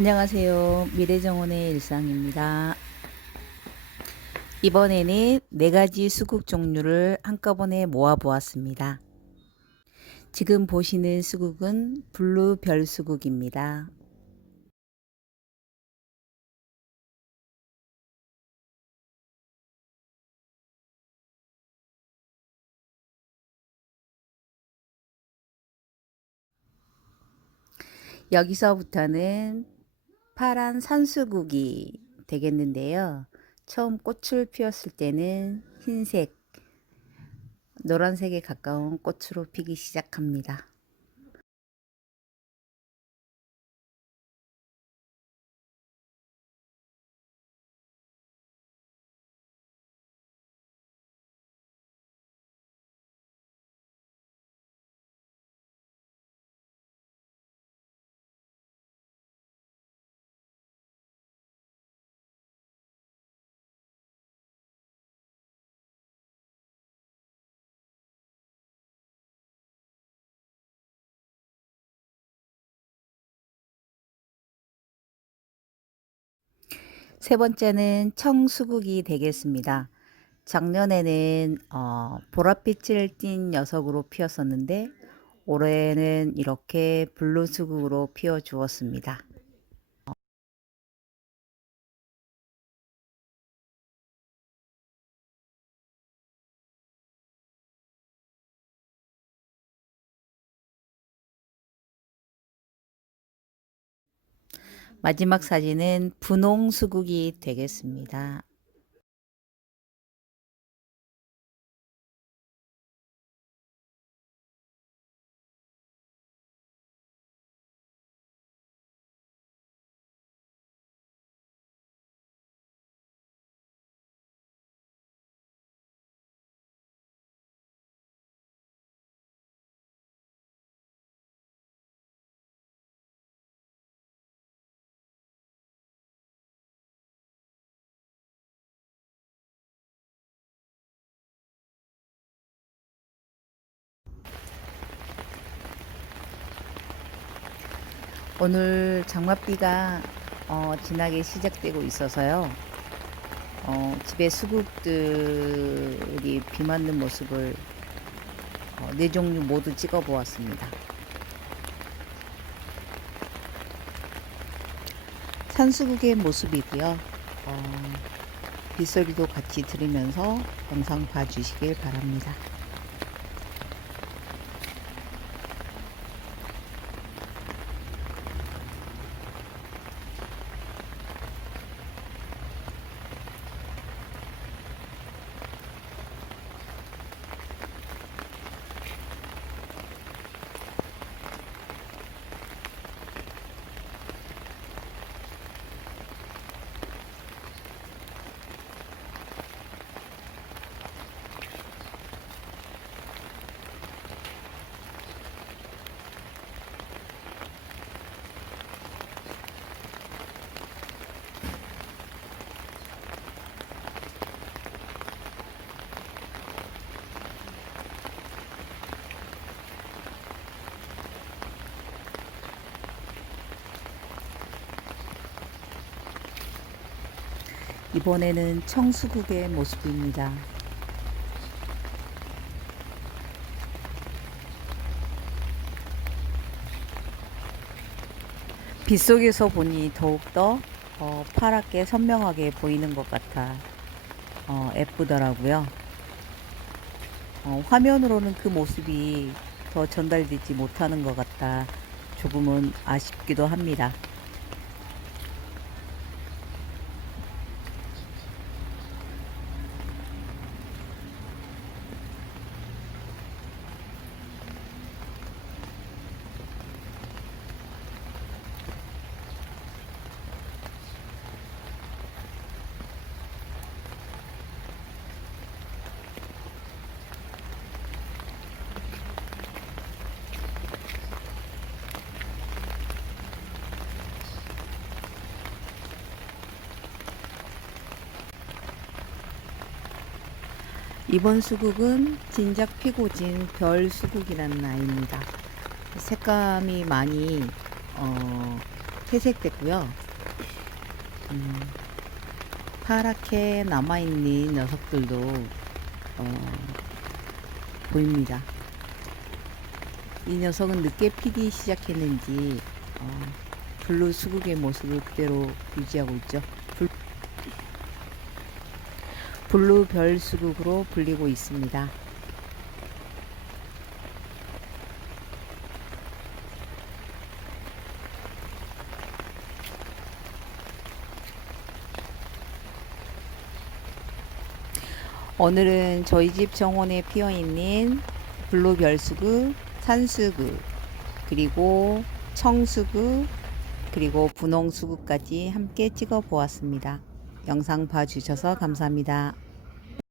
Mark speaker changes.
Speaker 1: 안녕하세요. 미래정원의 일상입니다. 이번에는 네 가지 수국 종류를 한꺼번에 모아 보았습니다. 지금 보시는 수국은 블루 별 수국입니다. 여기서부터는 파란 산수국이 되겠는데요. 처음 꽃을 피웠을 때는 흰색, 노란색에 가까운 꽃으로 피기 시작합니다. 세 번째는 청수국이 되겠습니다. 작년에는 어, 보랏빛을 띤 녀석으로 피었었는데 올해는 이렇게 블루 수국으로 피워 주었습니다. 마지막 사진은 분홍 수국이 되겠습니다. 장맛비가 어, 진하게 시작되고 있어서요. 어, 집에 수국들이 비 맞는 모습을 어, 네 종류 모두 찍어 보았습니다. 산수국의 모습이고요. 어, 빗소리도 같이 들으면서 영상 봐주시길 바랍니다. 이번에는 청수국의 모습입니다. 빗속에서 보니 더욱더 어, 파랗게 선명하게 보이는 것 같아 어, 예쁘더라고요. 어, 화면으로는 그 모습이 더 전달되지 못하는 것 같아 조금은 아쉽기도 합니다. 이번 수국은 진작 피고 진 별 수국이라는 아이입니다. 색감이 많이 어, 퇴색됐고요. 음, 파랗게 남아있는 녀석들도 어, 보입니다. 이 녀석은 늦게 피기 시작했는지 어, 블루 수국의 모습을 그대로 유지하고 있죠. 불, 블루 별 수국으로 불리고 있습니다. 오늘은 저희 집 정원에 피어 있는 블루 별수국, 산수국, 그리고 청수국, 그리고 분홍수국까지 함께 찍어 보았습니다. 영상 봐주셔서 감사합니다.